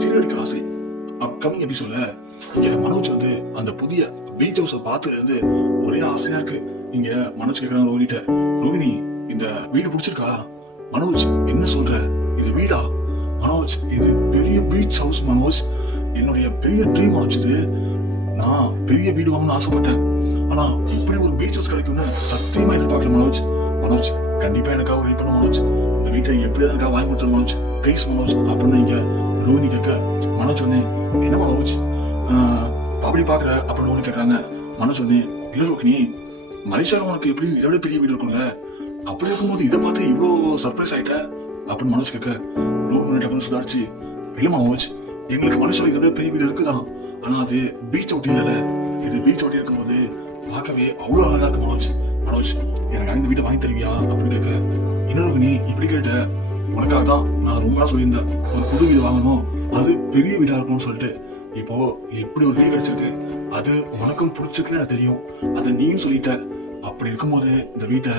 Serial அடிக்க ஆசை. Upcoming எபிசோட்ல இங்க மனோஜ் வந்து அந்த புதிய பீச் ஹவுஸை பார்த்துல இருந்து ஒரே ஆசையா இருக்கு. இங்க மனோஜ் கேக்குறாங்க ரோஹினிட்ட, ரோஹினி இந்த வீடு பிடிச்சிருக்கா? மனோஜ் என்ன சொல்ற, இது வீடா? மனோஜ் இது பெரிய பீச் ஹவுஸ் மனோஜ், என்னுடைய பெரிய ட்ரீம் மனோஜ். இது நான் பெரிய வீடு வாங்கணும்னு ஆசைப்பட்டேன், ஆனா இப்படி ஒரு பீச் ஹவுஸ் கிடைக்கும்னு சத்தியமா எதிர்பார்க்கல மனோஜ். மனோஜ் கண்டிப்பா எனக்காக ஹெல்ப் பண்ண மனோஜ், இந்த வீட்டை எப்படியாவது எனக்காக வாங்கி கொடுத்துரு மனோஜ், ப்ளீஸ் மனோஜ் அப்படின்னு இங்க ரோஹினி கேட்க, மனோஜ் ஒண்ணு என்ன மனோஜ் அப்படி பாக்குற அப்படின்னு ரோஹினி கேட்கறாங்க. மனோஜ் ஒண்ணு இல்ல ரோஹினி, மலேசியால உனக்கு எப்படி இதை விட பெரிய வீடு இருக்கும்ல, அப்படி இருக்கும்போது இதை பார்த்து இவ்வளவு சர்ப்ரைஸ் ஆயிட்ட அப்படின்னு மனோஜ் கேட்க, ரோஹினி அப்படின்னு சுதாரிச்சு, இல்ல மனோஜ் எங்களுக்கு மலேசியால இதை விட பெரிய வீடு இருக்குதான், ஆனா அது பீச் ஒட்டி இல்ல, இது பீச் ஒட்டி இருக்கும்போது பார்க்கவே அவ்வளவு அழகா இருக்கு மனோஜ். மனோஜ் எனக்கு இந்த வீட்டை வாங்கி தருவியா அப்படின்னு கேட்க, இன்னொரு நீ இப்படி கேட்ட, உனக்காக தான் நான் ரொம்ப நாள் சொல்லியிருந்தேன் ஒரு புது வீடு வாங்கணும், அது பெரிய வீடா இருக்கணும்னு சொல்லிட்டு. இப்போ எப்படி ஒரு வீடு கிடைச்சிருக்கு, அது உனக்கும் பிடிச்சிருக்குன்னு எனக்கு தெரியும், அதை நீயும் சொல்லிட்ட. அப்படி இருக்கும்போது இந்த வீட்டை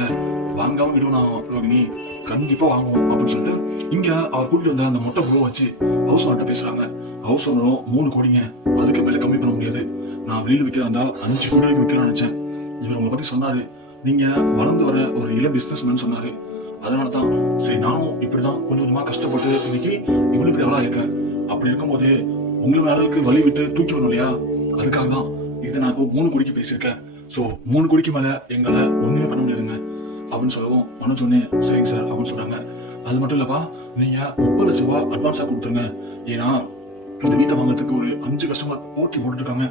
வாங்காம விடுவோம் ரோகிணி, கண்டிப்பா வாங்குவோம் அப்படின்னு சொல்லிட்டு இங்க அவர் கூட்டிட்டு வந்த அந்த மொட்டை ப்ரோ வச்சு ஹவுஸ் ஓனர்ட்ட பேசுறாங்க. ஹவுஸ் ஓனரும் 3 கோடிங்க, அதுக்கு மேல கம்மி பண்ண முடியாது, நான் வெளியில விற்கிறதா 5 கோடி வரைக்கும் விற்கலாம்னு நினைச்சேன். இவர் உங்களை பத்தி சொன்னாரு, நீங்க வளர்ந்து வர ஒரு இளம் பிசினஸ் மேன் சொன்னாரு, அதனாலதான் சரி நானும் இப்படிதான் கொஞ்சம் கொஞ்சமா கஷ்டப்பட்டு இன்னைக்கு இவ்வளவு பெரிய ஆளா இருக்கேன். அப்படி இருக்கும்போது உங்களுக்கு வேலைக்கு வழி விட்டு தூக்கி வரணும் இல்லையா, அதுக்காக தான் இதை நான் 3 கோடிக்கு பேசியிருக்கேன். சோ 3 கோடிக்கு மேல எங்களை ஒண்ணுமே பண்ண முடியாதுங்க அப்படின்னு சொல்லவும், மனோஜ் ஒண்ணு சரிங்க சார் அப்படின்னு சொல்றாங்க. அது மட்டும் இல்லப்பா, நீங்க 30 லட்சம் ரூபாய் அட்வான்ஸா கொடுத்துருங்க, ஏன்னா இந்த வீட்டை வாங்குறதுக்கு ஒரு 5 கஸ்டமர் போட்டி போட்டு இருக்காங்க,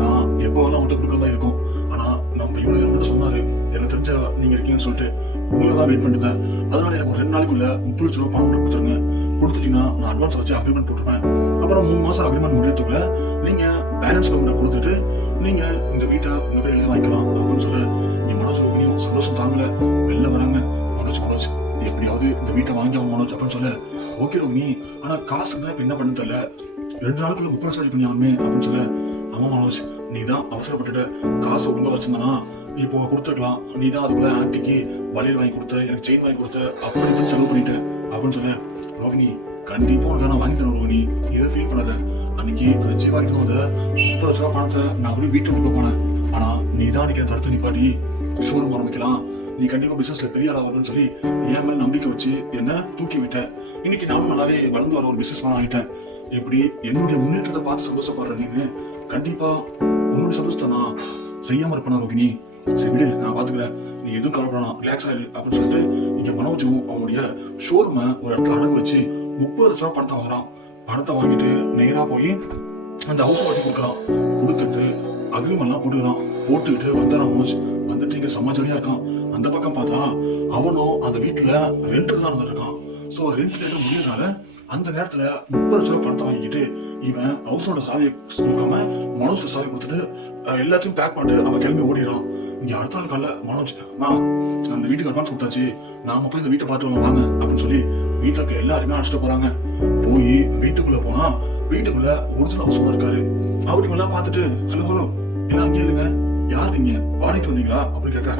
நான் எப்போ வேணா அவங்கள்ட்ட கொடுக்குற மாதிரி இருக்கும், ஆனா நம்ம இவ்வளவு நம்மகிட்ட சொன்னாரு, எனக்கு தெரிஞ்ச நீங்க இருக்கீங்கன்னு சொல்லிட்டு உங்களை தான் வெயிட் பண்ணிட்டேன், அதனால எனக்கு ஒரு 2 நாளைக்குள்ள 30 லட்சம் ரூபாய் பணம் கொடுத்துருங்க, கொடுத்துட்டீங்கன்னா நான் அட்வான்ஸ் வச்சு அக்ரிமெண்ட் போட்டுருவேன், அப்புறம் 3 மாசம் அக்ரிமெண்ட் முடியறதுக்குள்ள நீங்க பேலன்ஸ் பேமெண்ட் கொடுத்துட்டு நீங்க இந்த வீட்டை உங்க பேர் எழுதி வாங்கிக்கலாம் அப்படின்னு சொல்ல, நீ மனோஜ் ரோகிணியும் சந்தோஷம் தாங்கல வெளில வராங்க. மனோஜ் எப்படியாவது இந்த வீட்டை வாங்கி அவங்க மனோஜ் அப்படின்னு சொல்ல, ஓகே ரோகிணி ஆனா காசுக்கு தான் இப்ப என்ன பண்ணு தெரியல, 2 நாளுக்குள்ள 30 லட்சம் பண்ணி ஆகுமே அப்படின்னு சொல்ல, ஆமா மனோஜ் நீ தான் அவசரப்பட்டுட்டு காசு ஒழுங்கா வச்சிருந்தானா இப்போ கொடுத்துருக்கலாம், நீ தான் அதுக்குள்ள ஆன்டிக்கு வளையல் வாங்கி கொடுத்த, எனக்கு செயின் வாங்கி கொடுத்த, அப்படி செலவு பண்ணிட்டு அப்படின்னு சொல்ல, ரோகிணி கண்டிப்பா உனக்கு நான் வாங்கி தரேன் ரோகிணி, இதை ஃபீல் பண்ணாத, அன்னைக்கு ஜீவாக்கிட்டு வந்த 30 லட்ச ரூபா பணத்தை நான் அப்படியே வீட்டுக்கு கொடுக்க போனேன், ஆனா நீ தான் அன்னைக்கு தடுத்து நிப்பாடி ஷோரூம் ஆரம்பிக்கலாம், நீ கண்டிப்பா பிசினஸ்ல பெரிய ஆளா வரும்னு சொல்லி என் மேல நம்பிக்கை வச்சு என்ன தூக்கி விட்ட, இன்னைக்கு நானும் நல்லாவே வளர்ந்து வர ஒரு பிசினஸ் மேன் ஆகிட்டேன், இப்படி என்னுடைய முன்னேற்றத்தை பார்த்து சந்தோஷப்படுற நீங்க கண்டிப்பா உன்னுடைய சந்தோஷத்தை நான் செய்யாம இருப்பேனா ரோகிணி, சரி விடு நான் பாத்துக்கிறேன், நீ எதுவும் கவலைப்படலாம் ரிலாக்ஸ் ஆயிரு அப்படின்னு சொல்லிட்டு இங்க மனோஜும் அவனுடைய ஷோரூமை ஒரு இடத்துல அடகு வச்சு 30 லட்ச ரூபா பணத்தை வாங்குறான். பணத்தை வாங்கிட்டு நேரா போய் அந்த ஹவுஸ் வாட்டி கொடுக்குறான், கொடுத்துட்டு அக்ரிமெண்ட்லாம் போட்டுக்கிட்டு வந்துடுறான் மனோஜ். வந்துட்டு இங்க சமாச்சாரியா இருக்கான். அந்த பக்கம் பார்த்தா அவனும் அந்த வீட்டுல ரெண்டுக்கு தான் இருக்கான். சோ ரெண்ட் கேட்க முடியறதுனால அந்த நேரத்துல 30 லட்ச ரூபாய் பணத்தை வாங்கிட்டு இவன் ஹவுஸோட சாவியை கொடுக்காம மனோஜ் சாவி கொடுத்துட்டு எல்லாத்தையும் பேக் பண்ணிட்டு அவன் கிளம்பி ஓடிடுறான். இங்க அடுத்த நாள் காலைல மனோஜ், அந்த வீட்டுக்கு அட்வான்ஸ் கொடுத்தாச்சு, நாம போய் இந்த வீட்டை பார்த்து வாங்க அப்படின்னு சொல்லி வீட்டுல இருக்க எல்லாருமே அழைச்சிட்டு போறாங்க. போய் வீட்டுக்குள்ள போனா வீட்டுக்குள்ள ஒரிஜினல் ஹவுஸ் ஓனர் இருக்காரு. அவரு எல்லாம் பார்த்துட்டு, ஹலோ என்ன அங்கே இல்லைங்க, யார் நீங்க, வாடகைக்கு வந்தீங்களா அப்படின்னு கேட்க,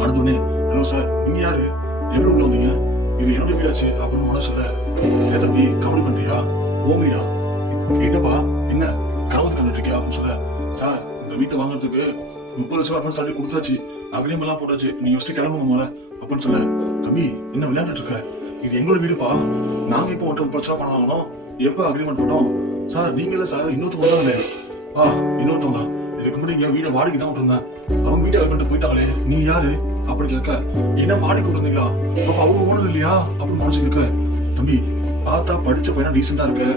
மனதுனே ஹலோ சார் நீங்க யாரு, எப்படி உள்ள வந்தீங்க, இது என்னுடைய வீடாச்சு அப்படின்னு மனசு சொல்ல, ஏ தம்பி கபடி பண்றியா, ஓ வீடா, என்னப்பா என்ன கனவு கண்டுட்டு இருக்கியா அப்படின்னு சொல்ல, சார் இந்த வீட்டை வாங்குறதுக்கு 30 லட்சம் ரூபாய் தள்ளி கொடுத்தாச்சு, அக்ரிமெண்ட் எல்லாம் போட்டாச்சு, நீங்க ஃபர்ஸ்ட் கிளம்பணும் போல அப்படின்னு சொல்ல, தம்பி என்ன விளையாண்டுட்டு இருக்க, இது எங்களோட வீடுப்பா, நாங்க இப்போ 30 லட்சம் பணம் வாங்கணும், எப்ப அக்ரிமெண்ட் போட்டோம், சார் நீங்க இல்ல சார் இன்னொருத்தவங்க தானே, இன்னொருத்தவங்க தான், இதுக்கு முன்னாடி இங்க வீட வாடகை தான் விட்டுருந்தேன், அவங்க வீட்டை அக்ரிமெண்ட் போயிட்டாங்களே, நீ யாரு அப்படி கேட்க, என்ன வாடகை விட்டுருந்தீங்களா, அப்ப அவங்க ஓனர் இல்லையா அப்படின்னு மனசு கேட்க, தம்பி பார்த்தா படிச்ச பையனா டீசெண்டா இருக்கு,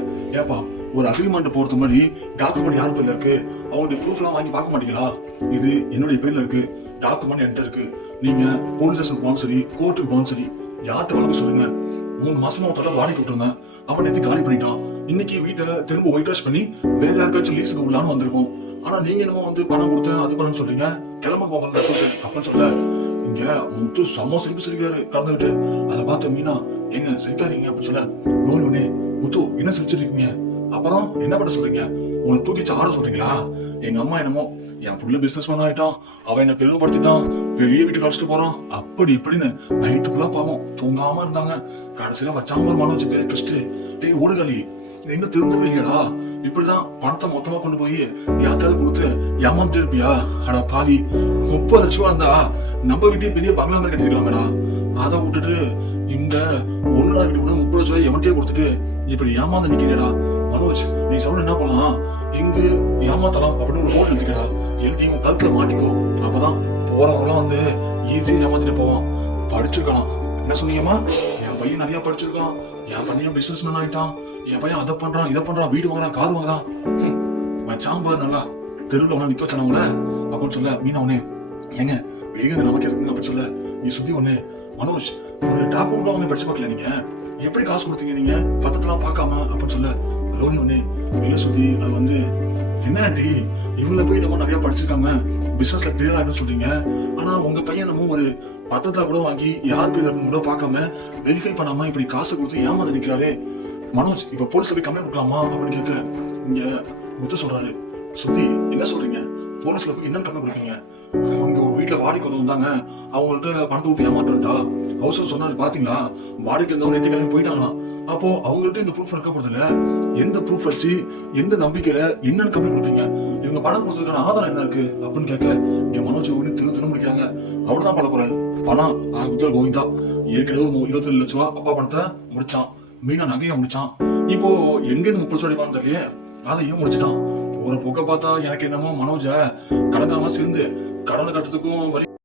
ஏப்பா ஒரு அக்ரிமெண்ட் போறது மாதிரி டாக்குமெண்ட் யார் பேர்ல இருக்கு, அவங்களுடைய ப்ரூஃப் எல்லாம் வாங்கி பார்க்க மாட்டீங்களா, இது என்னுடைய பேர்ல இருக்கு, டாக்குமெண்ட் என்கிட்ட இருக்கு, நீங்க போலீஸ் ஸ்டேஷன் போனாலும் சரி கோர்ட்டுக்கு போனாலும் சரி யார்கிட்ட வழங்க சொல்லுங்க, 3 மாசமா ஒருத்தர வாடகை விட்டுருந்தேன், அவன் நேற்று காலி பண்ணிட்டான், இன்னைக்கு வீட்டை திரும்ப ஒயிட் வாஷ் பண்ணி வேற யாருக்காச்சும் லீஸுக்கு விடலான்னு வந்திருக்கோம், ஆனா நீங்க என்னமோ பணம் கொடுத்து அது பண்ணு சொல்றீங்க, கிளம்ப போகல அப்படின்னு சொல்ல, இங்க முத்து செம்ம சிரிக்கிறாரு கலந்துகிட்டு. அதை பார்த்த மீனா, எங்க சிரிக்காதீங்க அப்படின்னு சொல்ல, ரோஹினி முத்து என்ன சிரிச்சிருக்கீங்க, அப்புறம் என்ன பண்ண சொல்றீங்க, உங்களை தூக்கி ஆட சொல்றீங்களா, எங்க அம்மா என்னமோ என் புள்ள பிசினஸ் மேன் ஆயிட்டான், அவன் என்ன பெருமைப்படுத்திட்டான், பெரிய வீட்டுக்கு அழைச்சிட்டு போறான் அப்படி இப்படின்னு நைட்டு ஃபுல்லா பாவம் தூங்காம இருந்தாங்க. கடைசியில வச்சாம ஒரு மனோஜ் பேர் ட்விஸ்ட், டேய் ஓடுகாலி நீ இன்னும் திருந்தவே இல்லையடா. இப்படிதான் பணத்தை மொத்தமா கொண்டு போய் யாருக்காவது கொடுத்து ஏமாந்துட்டு இருப்பியா? அட பாவி, 30 லட்சம் ரூபா இருந்தா நம்ம வீட்டையும் பெரிய பங்களா மாதிரி கட்டிருக்கலாமேடா. அதை விட்டுட்டு இந்த ஒண்ணுடா வீட்டு 30 லட்சம் ரூபாய் எவன்கிட்டயே கொடுத்துட்டு இப்படி ஏமாந்து நிக்கிறடா. மனோஜ், நீ சொல்ல என்ன பண்ணலாம், இங்கு ஏமாத்தலாம் அப்படின்னு ஒரு ஹோட்டல் எழுதிக்கடா. எழுதி உன் கருத்துல மாட்டிக்கோ. அப்பதான் போறவங்களாம் வந்து ஈஸியா ஏமாத்திட்டு போவான். படிச்சிருக்கலாம். என்ன சொன்னீங்கம்மா? என் பையன் நிறைய படிச்சிருக்கான், என் பையன் பிசினஸ் மேன் ஆயிட்டான், என் பையன் அதை பண்றான் இதை பண்றான், வீடு வாங்குறான் கார் வாங்குறான், வச்சான் பாரு நல்லா தெருவில் ஒண்ணு நிக்க வச்சானவங்கள அப்படின்னு சொல்ல. மீனா ஒண்ணு, ஏங்க வெளியே நமக்கு இருக்குங்க அப்படின்னு சொல்ல. நீ சுத்தி ஒண்ணு, மனோஜ் ஒரு டாக்குமெண்ட் அவங்க படிச்சு பார்க்கல, நீங்க எப்படி காசு கொடுத்தீங்க நீங்க பத்தத்தெல்லாம் பார்க்காம அப்படின்னு சொல்ல. ரோனி ஒண்ணு, வெளியே சுத்தி அது வந்து என்ன ஆண்டி இவங்கள போய் நம்ம நிறைய படிச்சிருக்காங்க, பிசினஸ்ல கிளியர் ஆயிடும் சொல்றீங்க, ஆனா உங்க பையன் நம்ம ஒரு பத்தத்துல கூட வாங்கி யார் பேர் கூட பார்க்காம வெரிஃபை பண்ணாம இப்படி காசு கொடுத்து ஏமாந்து நிக்கிறாரு. மனோஜ், இப்ப போலீஸ்ல போய் கம்ப்ளைண்ட் கொடுக்கலாமா அப்படின்னு கேட்க, இங்க முத்து சொல்றாரு, சுத்தி என்ன சொல்றீங்க, போலீஸ்ல போய் என்ன கம்ப்ளைண்ட் கொடுப்பீங்க? அவங்க ஒரு வீட்டுல வாடகைக்கு வந்து வந்தாங்க, அவங்கள்ட்ட பணத்தை விட்டு ஏமாற்றா ஹவுஸ் சொன்னாரு, பாத்தீங்களா வாடகைக்கு வந்தவங்க நேற்று கிளம்பி போயிட்டாங்களா. அப்போ அவங்கள்ட்ட இந்த ப்ரூஃப் இருக்க போறதுல எந்த ப்ரூஃப் வச்சு எந்த நம்பிக்கையில என்னன்னு கம்ப்ளைண்ட் கொடுப்பீங்க? இவங்க பணம் கொடுத்ததுக்கான ஆதாரம் என்ன இருக்கு அப்படின்னு கேட்க, இங்க மனோஜ் திரு முடிக்கிறாங்க. அவ்வளவுதான் பல குரல் பணம் கோவிந்தா ஏற்கனவே 27 லட்சம் ரூபாய் அப்பா பணத்தை முடிச்சான், மீனா நகையை முடிச்சான், இப்போ எங்க இருந்து 30 லட்சம் ரூபாய் தெரியல அதையும் முடிச்சிட்டான். ஒரு போக்க பார்த்தா எனக்கு என்னமோ மனோஜ கடங்காம சேர்ந்து கடனை கட்டுறதுக்கும்